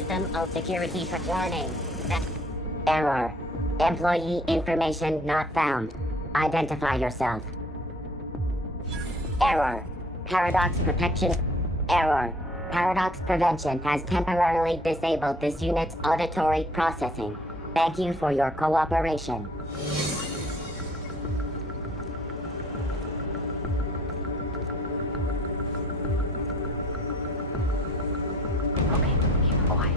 system of security warning. Error. Employee information not found. Identify yourself. Error. Paradox protection. Error. Paradox prevention has temporarily disabled this unit's auditory processing. Thank you for your cooperation. Okay, keep quiet.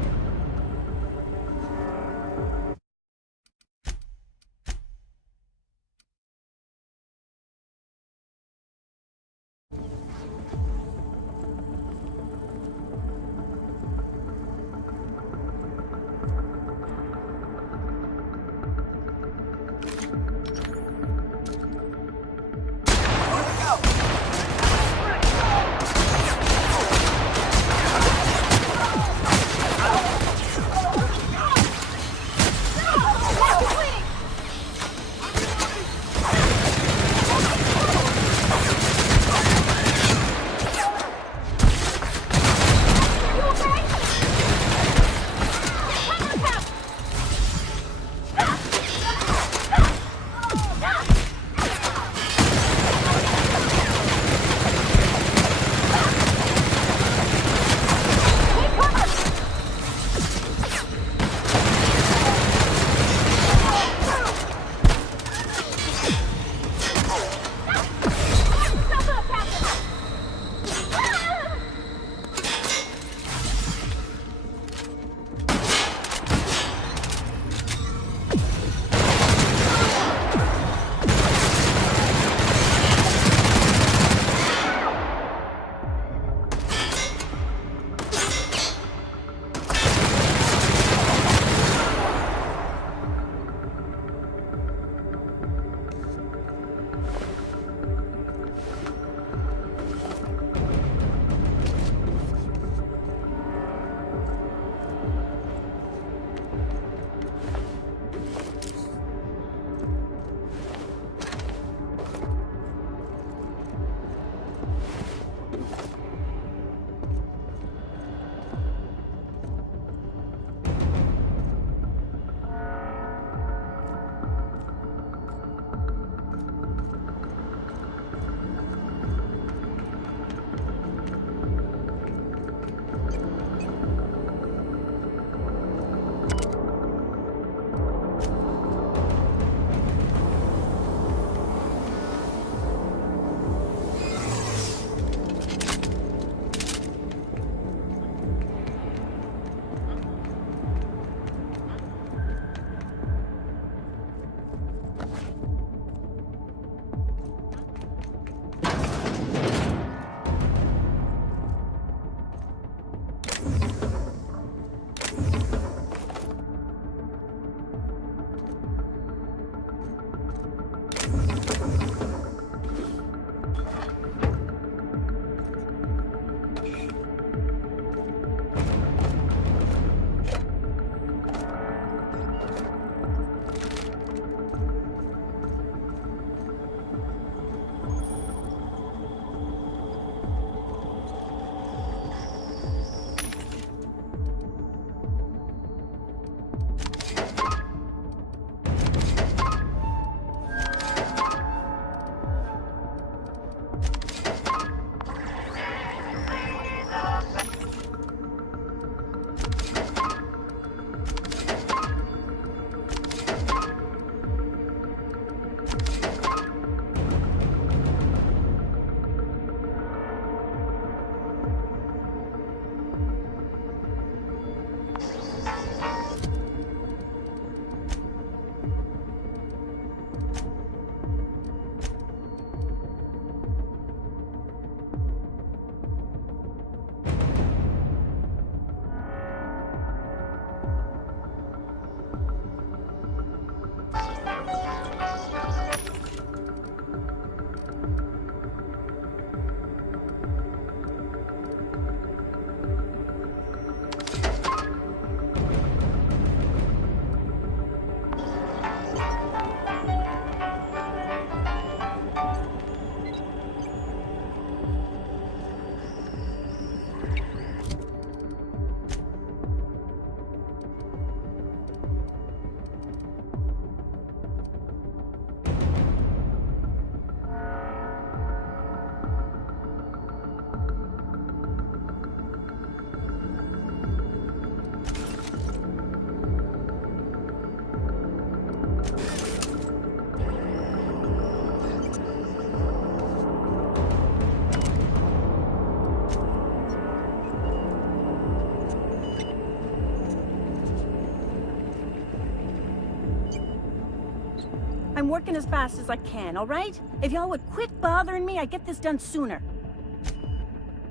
I'm working as fast as I can, all right? If y'all would quit bothering me, I'd get this done sooner.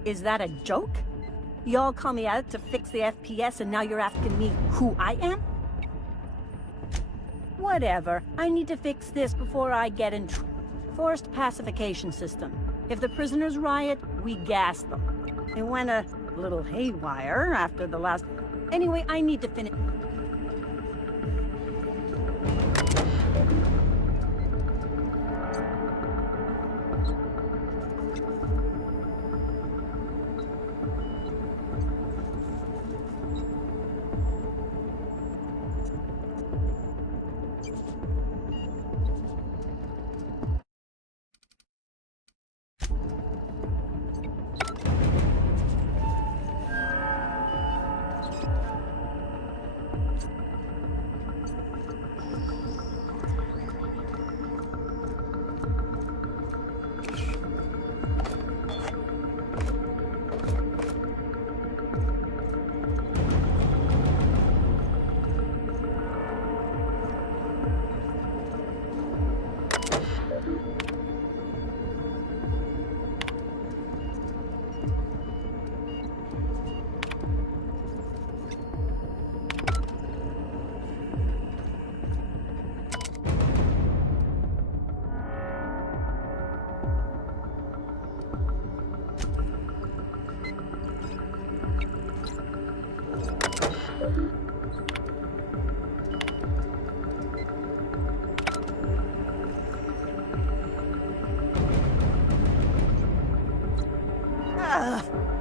Is that a joke? Y'all call me out to fix the FPS and now you're asking me who I am? Whatever. I need to fix this before I get in trouble. Forced pacification system. If the prisoners riot, we gas them. It went a little haywire after the last... Anyway, I need to finish...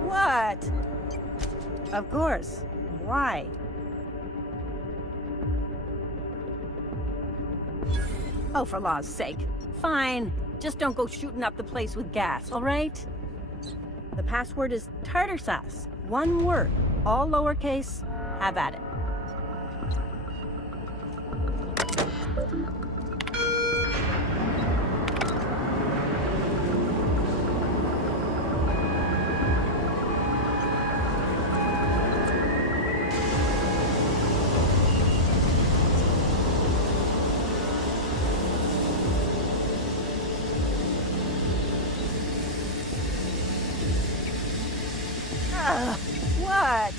What? Of course. Why? Oh, for law's sake. Fine. Just don't go shooting up the place with gas, all right? The password is tartar sauce. One word. All lowercase. Have at it. What?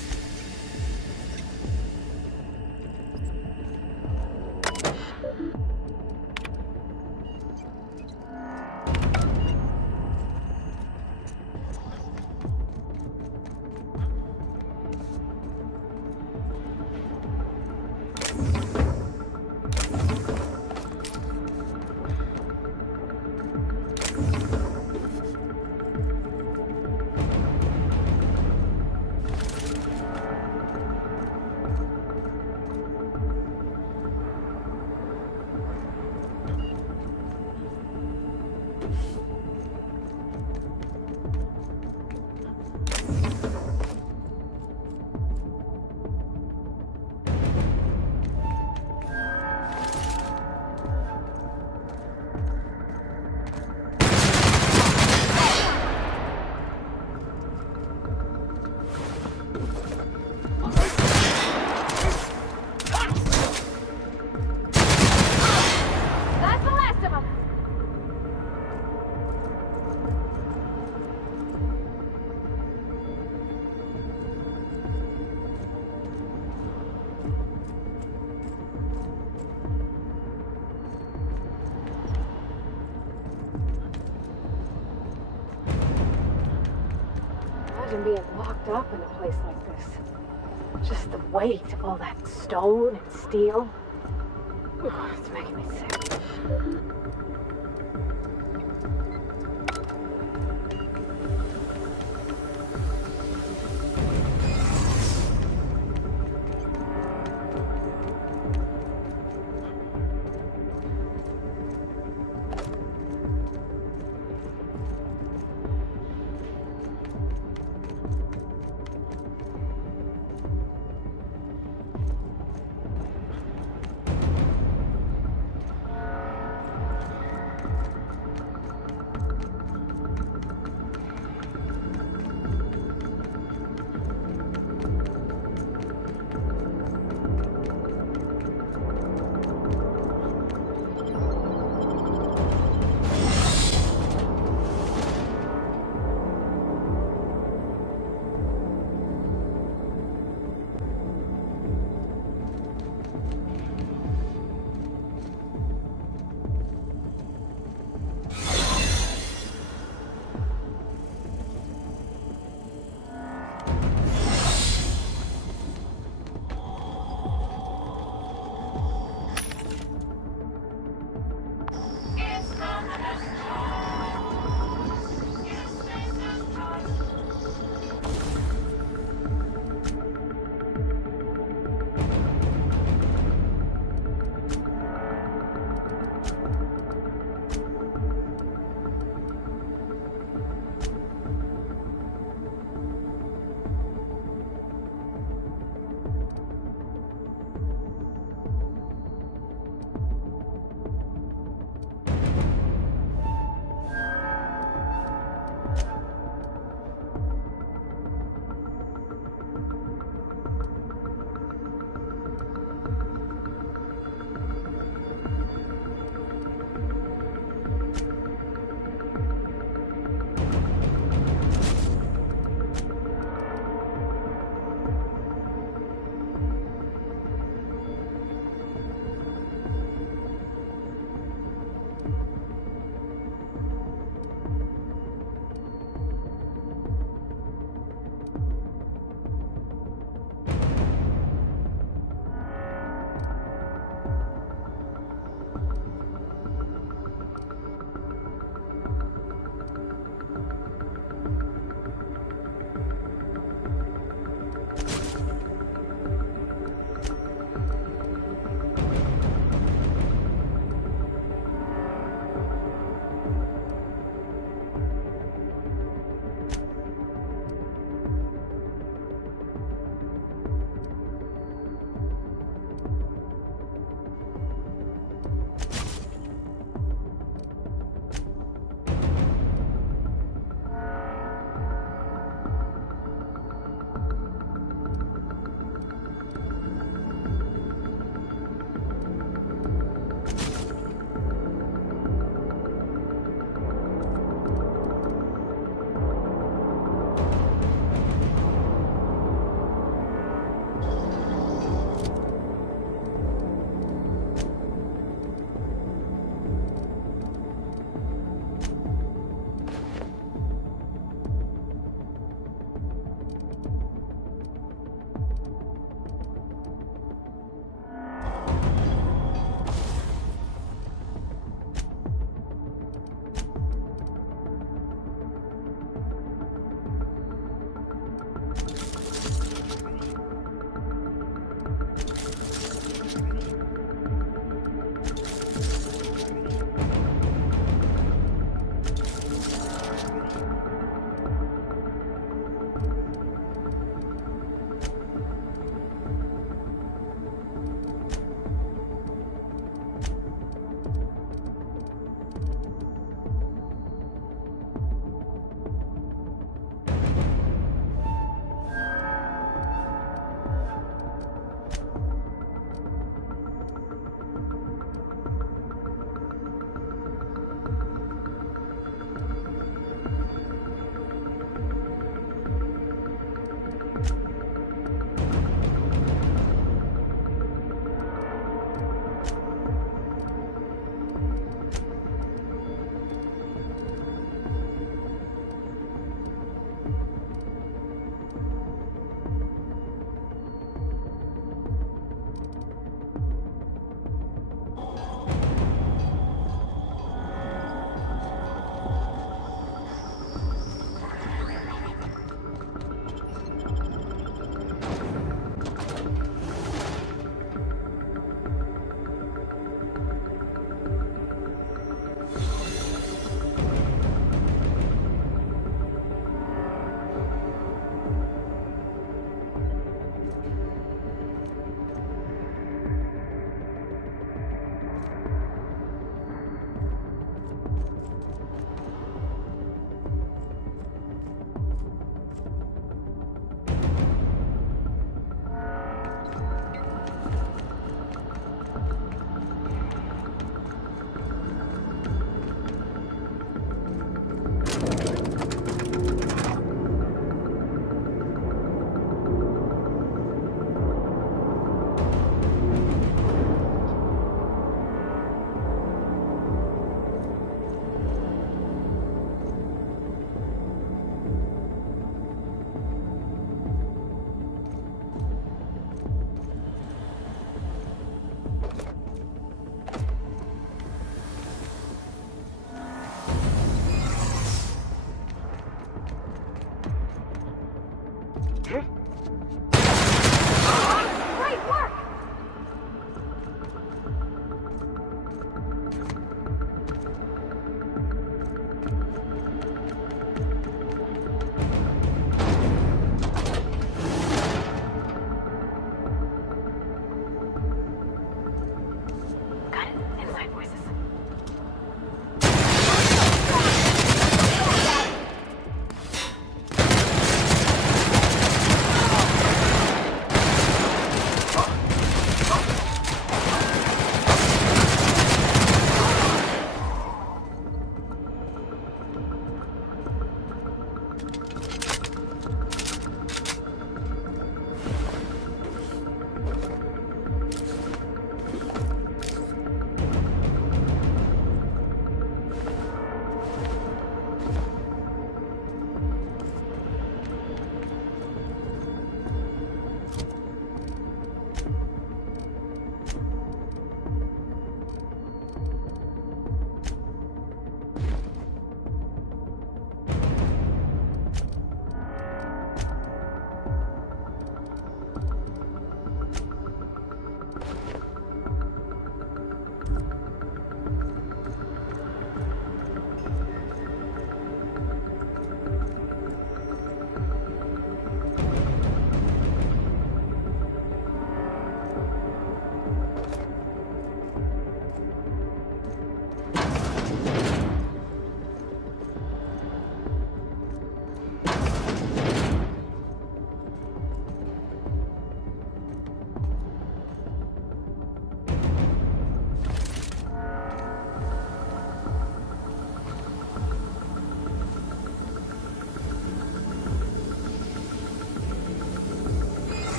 That's the last of them. Imagine being locked up in a place like this. Just the weight of all that stone and steel. Oh, it's making me sick.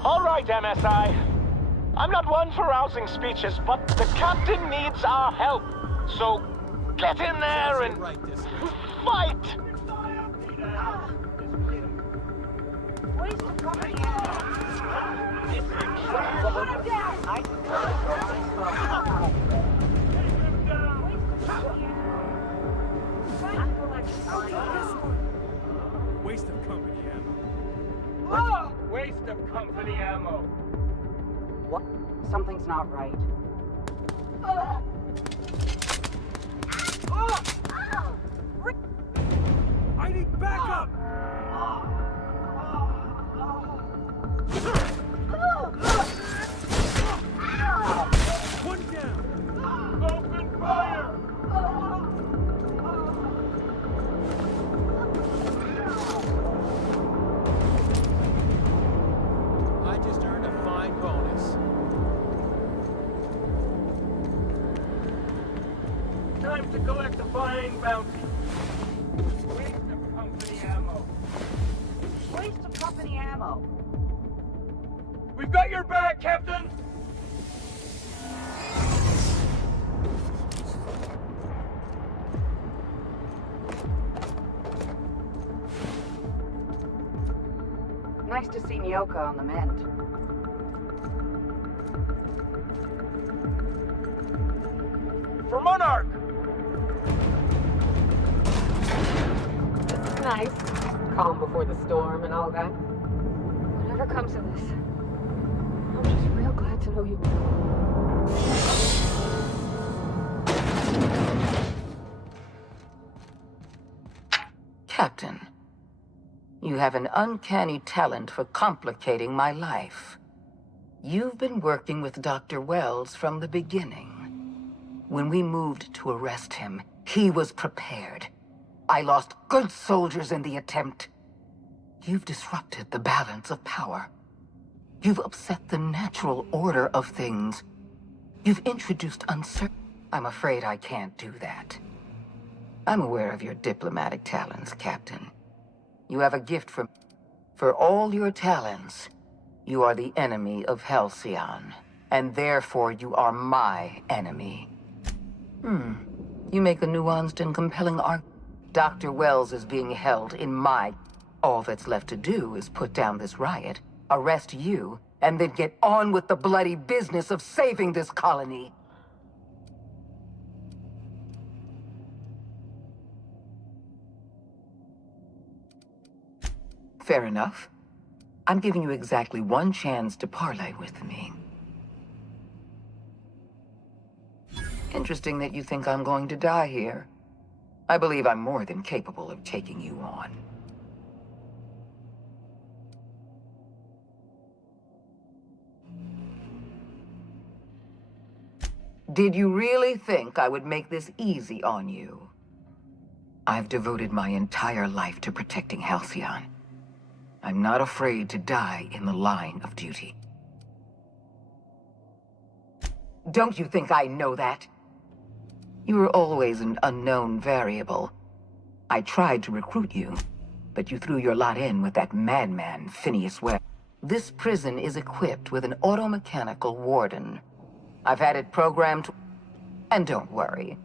All right, MSI. I'm not one for rousing speeches, but the captain needs our help. So, get in there and fight! Waste of company ammo. Waste of company ammo. What? Something's not right. I need backup! One down! Open fire! I just earned a fine bonus. Time to collect a fine bounty. Waste of company ammo. Waste of company ammo. We've got your back, Captain! Nice to see Nyoka on the mend. For Monarch! This is nice. Calm before the storm and all that. Whatever comes of this, I'm just real glad to know you. Captain, you have an uncanny talent for complicating my life. You've been working with Dr. Wells from the beginning. When we moved to arrest him, he was prepared. I lost good soldiers in the attempt. You've disrupted the balance of power. You've upset the natural order of things. You've introduced uncertainty. I'm afraid I can't do that. I'm aware of your diplomatic talents, Captain. You have a gift for all your talents. You are the enemy of Halcyon, and therefore you are my enemy. You make a nuanced and compelling argument. Dr. Wells is being held in my... All that's left to do is put down this riot, arrest you, and then get on with the bloody business of saving this colony. Fair enough. I'm giving you exactly one chance to parley with me. Interesting that you think I'm going to die here. I believe I'm more than capable of taking you on. Did you really think I would make this easy on you? I've devoted my entire life to protecting Halcyon. I'm not afraid to die in the line of duty. Don't you think I know that? You were always an unknown variable. I tried to recruit you, but you threw your lot in with that madman, Phineas Webb. This prison is equipped with an automechanical warden. I've had it programmed, and don't worry.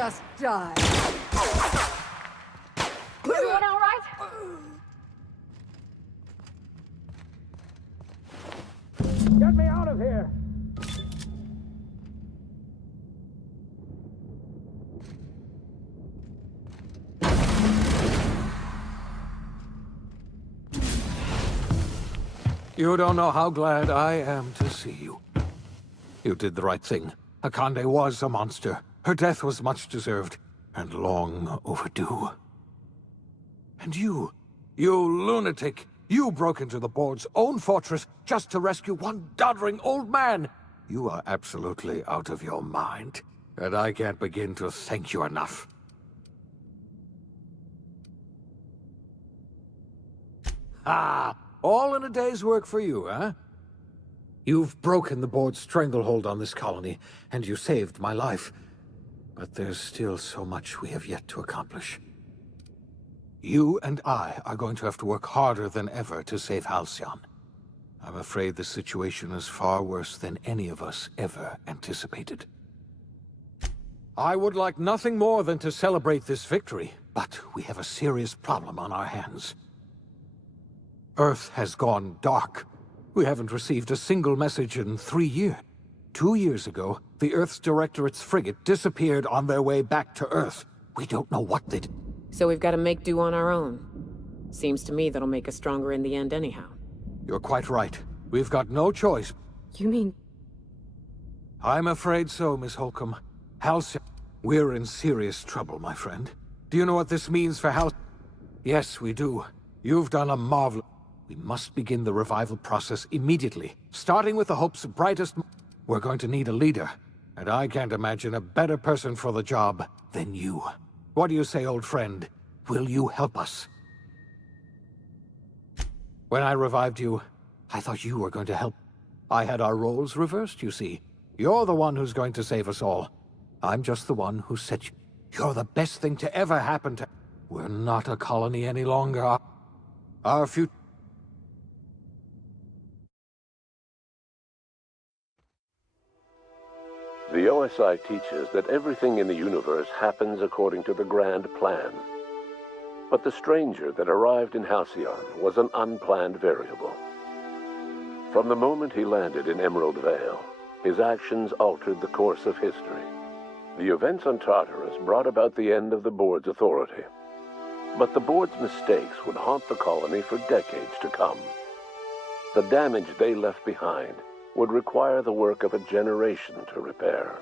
just die. Everyone all right? Get me out of here! You don't know how glad I am to see you. You did the right thing. Akande was a monster. Her death was much deserved, and long overdue. And you lunatic, you broke into the board's own fortress just to rescue one doddering old man. You are absolutely out of your mind, and I can't begin to thank you enough. Ah, all in a day's work for you, huh? You've broken the board's stranglehold on this colony, and you saved my life. But there's still so much we have yet to accomplish. You and I are going to have to work harder than ever to save Halcyon. I'm afraid the situation is far worse than any of us ever anticipated. I would like nothing more than to celebrate this victory, but we have a serious problem on our hands. Earth has gone dark. We haven't received a single message in 3 years. 2 years ago, the Earth's Directorate's frigate disappeared on their way back to Earth. We don't know what they did. So we've got to make do on our own. Seems to me that'll make us stronger in the end anyhow. You're quite right. We've got no choice. You mean... I'm afraid so, Miss Holcomb. Halcyon... We're in serious trouble, my friend. Do you know what this means for Halcyon? Yes, we do. You've done a marvelous... We must begin the revival process immediately, starting with the Hope's brightest... We're going to need a leader, and I can't imagine a better person for the job than you. What do you say, old friend? Will you help us? When I revived you, I thought you were going to help. I had our roles reversed, you see. You're the one who's going to save us all. I'm just the one who set you. You're the best thing to ever happen to... We're not a colony any longer. Our future... The OSI teaches that everything in the universe happens according to the grand plan. But the stranger that arrived in Halcyon was an unplanned variable. From the moment he landed in Emerald Vale, his actions altered the course of history. The events on Tartarus brought about the end of the board's authority. But the board's mistakes would haunt the colony for decades to come. The damage they left behind would require the work of a generation to repair.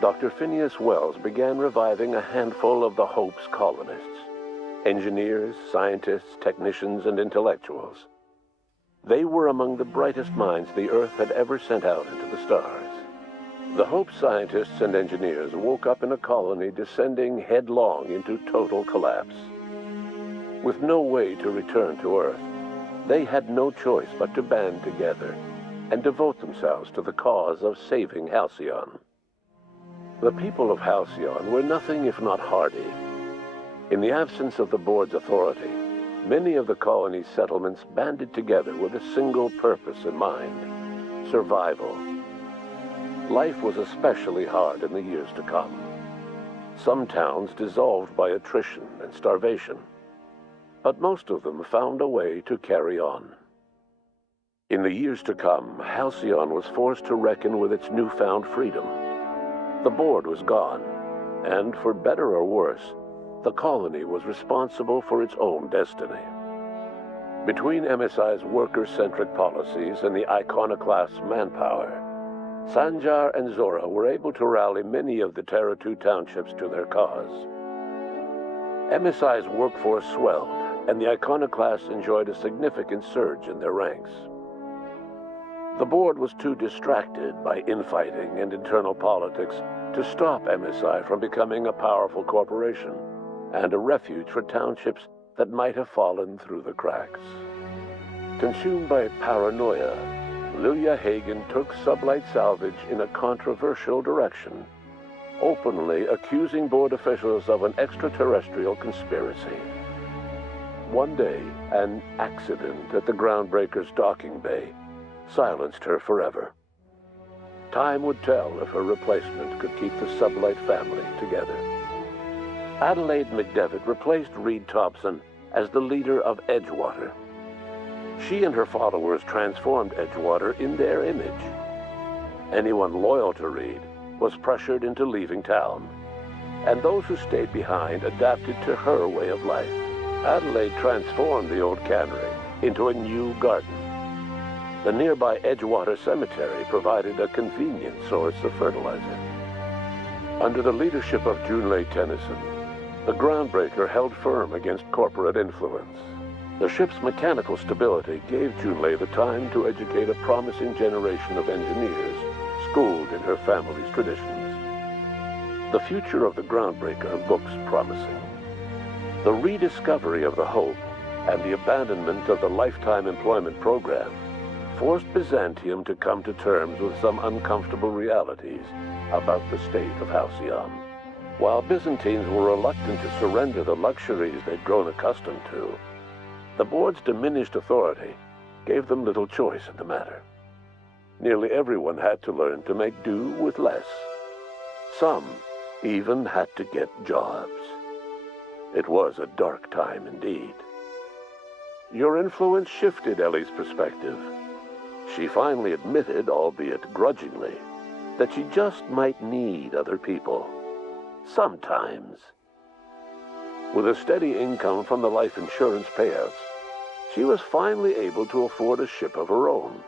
Dr. Phineas Wells began reviving a handful of the Hope's colonists. Engineers, scientists, technicians, and intellectuals. They were among the brightest minds the Earth had ever sent out into the stars. The Hope scientists and engineers woke up in a colony descending headlong into total collapse. With no way to return to Earth, they had no choice but to band together and devote themselves to the cause of saving Halcyon. The people of Halcyon were nothing if not hardy. In the absence of the board's authority, many of the colony's settlements banded together with a single purpose in mind: survival. Life was especially hard in the years to come. Some towns dissolved by attrition and starvation, but most of them found a way to carry on. In the years to come, Halcyon was forced to reckon with its newfound freedom. The board was gone, and for better or worse, the colony was responsible for its own destiny. Between MSI's worker-centric policies and the iconoclast's manpower, Sanjar and Zora were able to rally many of the Terra 2 townships to their cause. MSI's workforce swelled, and the iconoclasts enjoyed a significant surge in their ranks. The board was too distracted by infighting and internal politics to stop MSI from becoming a powerful corporation and a refuge for townships that might have fallen through the cracks. Consumed by paranoia, Lilia Hagen took Sublight Salvage in a controversial direction, openly accusing board officials of an extraterrestrial conspiracy. One day, an accident at the Groundbreaker's docking bay silenced her forever. Time would tell if her replacement could keep the Sublight family together. Adelaide McDevitt replaced Reed Thompson as the leader of Edgewater. She and her followers transformed Edgewater in their image. Anyone loyal to Reed was pressured into leaving town, and those who stayed behind adapted to her way of life. Adelaide transformed the old cannery into a new garden. The nearby Edgewater Cemetery provided a convenient source of fertilizer. Under the leadership of Junlei Tennyson, the Groundbreaker held firm against corporate influence. The ship's mechanical stability gave Junlei the time to educate a promising generation of engineers schooled in her family's traditions. The future of the Groundbreaker looks promising. The rediscovery of the Hope and the abandonment of the lifetime employment program forced Byzantium to come to terms with some uncomfortable realities about the state of Halcyon. While Byzantines were reluctant to surrender the luxuries they'd grown accustomed to, the board's diminished authority gave them little choice in the matter. Nearly everyone had to learn to make do with less. Some even had to get jobs. It was a dark time indeed. Your influence shifted Ellie's perspective. She finally admitted, albeit grudgingly, that she just might need other people. Sometimes. With a steady income from the life insurance payouts, she was finally able to afford a ship of her own.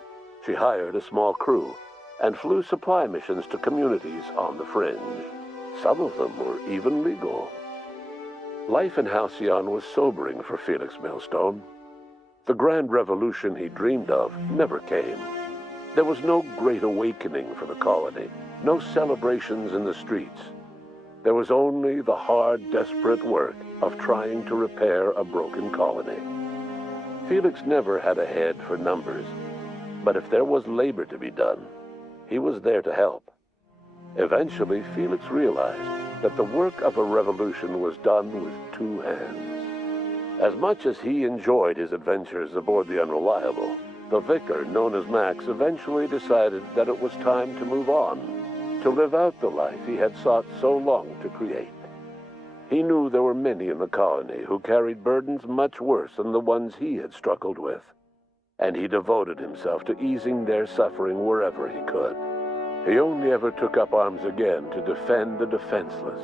She hired a small crew and flew supply missions to communities on the fringe. Some of them were even legal. Life in Halcyon was sobering for Felix Millstone. The grand revolution he dreamed of never came. There was no great awakening for the colony, no celebrations in the streets. There was only the hard, desperate work of trying to repair a broken colony. Felix never had a head for numbers, but if there was labor to be done, he was there to help. Eventually, Felix realized that the work of a revolution was done with two hands. As much as he enjoyed his adventures aboard the Unreliable, the vicar, known as Max, eventually decided that it was time to move on, to live out the life he had sought so long to create. He knew there were many in the colony who carried burdens much worse than the ones he had struggled with, and he devoted himself to easing their suffering wherever he could. He only ever took up arms again to defend the defenseless.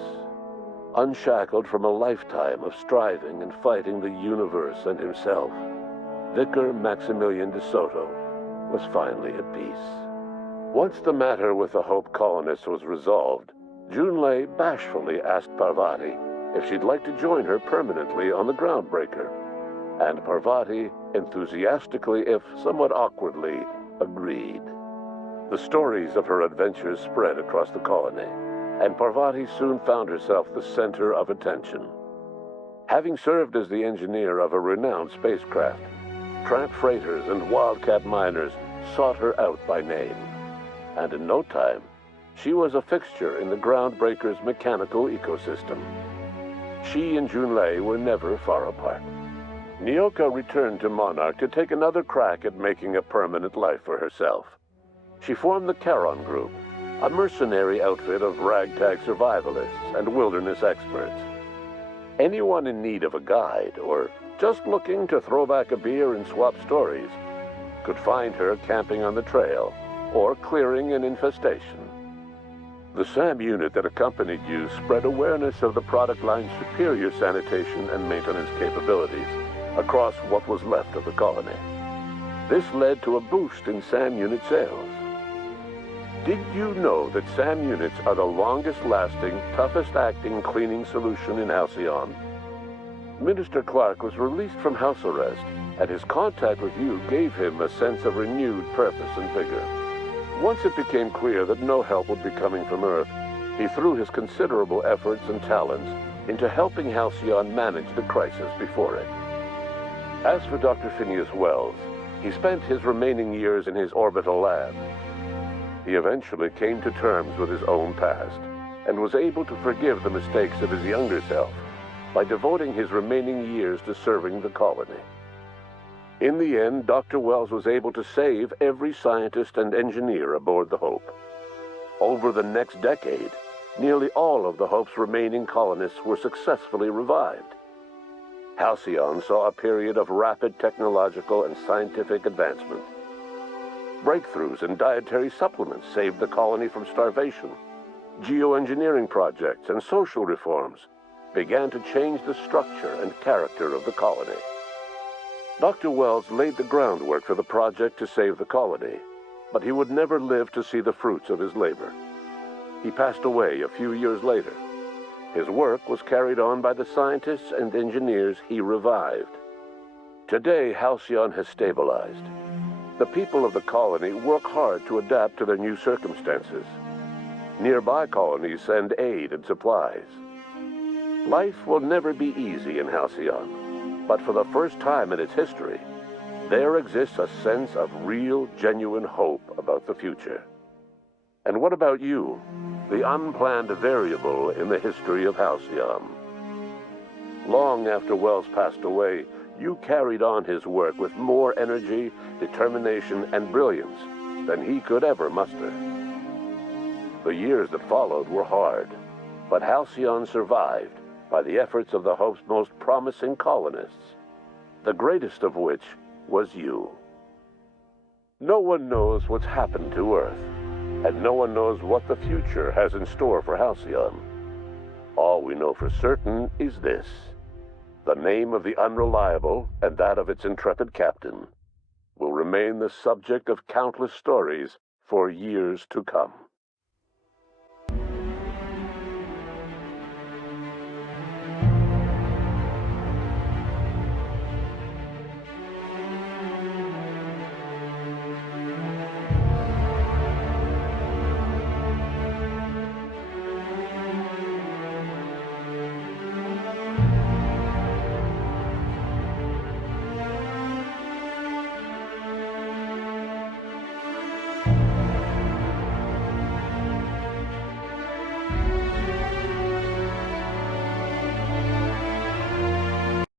Unshackled from a lifetime of striving and fighting the universe and himself, Vicar Maximilian de Soto was finally at peace. Once the matter with the Hope colonists was resolved, Junlei bashfully asked Parvati if she'd like to join her permanently on the Groundbreaker, and Parvati enthusiastically, if somewhat awkwardly, agreed. The stories of her adventures spread across the colony, and Parvati soon found herself the center of attention. Having served as the engineer of a renowned spacecraft, tramp freighters and wildcat miners sought her out by name, and in no time, she was a fixture in the Groundbreaker's mechanical ecosystem. She and Junlei were never far apart. Nyoka returned to Monarch to take another crack at making a permanent life for herself. She formed the Charon Group, a mercenary outfit of ragtag survivalists and wilderness experts. Anyone in need of a guide, or just looking to throw back a beer and swap stories, could find her camping on the trail or clearing an infestation. The SAM unit that accompanied you spread awareness of the product line's superior sanitation and maintenance capabilities across what was left of the colony. This led to a boost in SAM unit sales. Did you know that SAM units are the longest-lasting, toughest-acting cleaning solution in Halcyon? Minister Clark was released from house arrest, and his contact with you gave him a sense of renewed purpose and vigor. Once it became clear that no help would be coming from Earth, he threw his considerable efforts and talents into helping Halcyon manage the crisis before it. As for Dr. Phineas Wells, he spent his remaining years in his orbital lab. He eventually came to terms with his own past and was able to forgive the mistakes of his younger self by devoting his remaining years to serving the colony. In the end, Dr. Wells was able to save every scientist and engineer aboard the Hope. Over the next decade, nearly all of the Hope's remaining colonists were successfully revived. Halcyon saw a period of rapid technological and scientific advancement. Breakthroughs in dietary supplements saved the colony from starvation. Geoengineering projects and social reforms began to change the structure and character of the colony. Dr. Wells laid the groundwork for the project to save the colony, but he would never live to see the fruits of his labor. He passed away a few years later. His work was carried on by the scientists and engineers he revived. Today, Halcyon has stabilized. The people of the colony work hard to adapt to their new circumstances. Nearby colonies send aid and supplies. Life will never be easy in Halcyon, but for the first time in its history, there exists a sense of real, genuine hope about the future. And what about you, the unplanned variable in the history of Halcyon? Long after Wells passed away, you carried on his work with more energy, determination, and brilliance than he could ever muster. The years that followed were hard, but Halcyon survived by the efforts of the Hope's most promising colonists, the greatest of which was you. No one knows what's happened to Earth, and no one knows what the future has in store for Halcyon. All we know for certain is this: the name of the Unreliable and that of its intrepid captain will remain the subject of countless stories for years to come.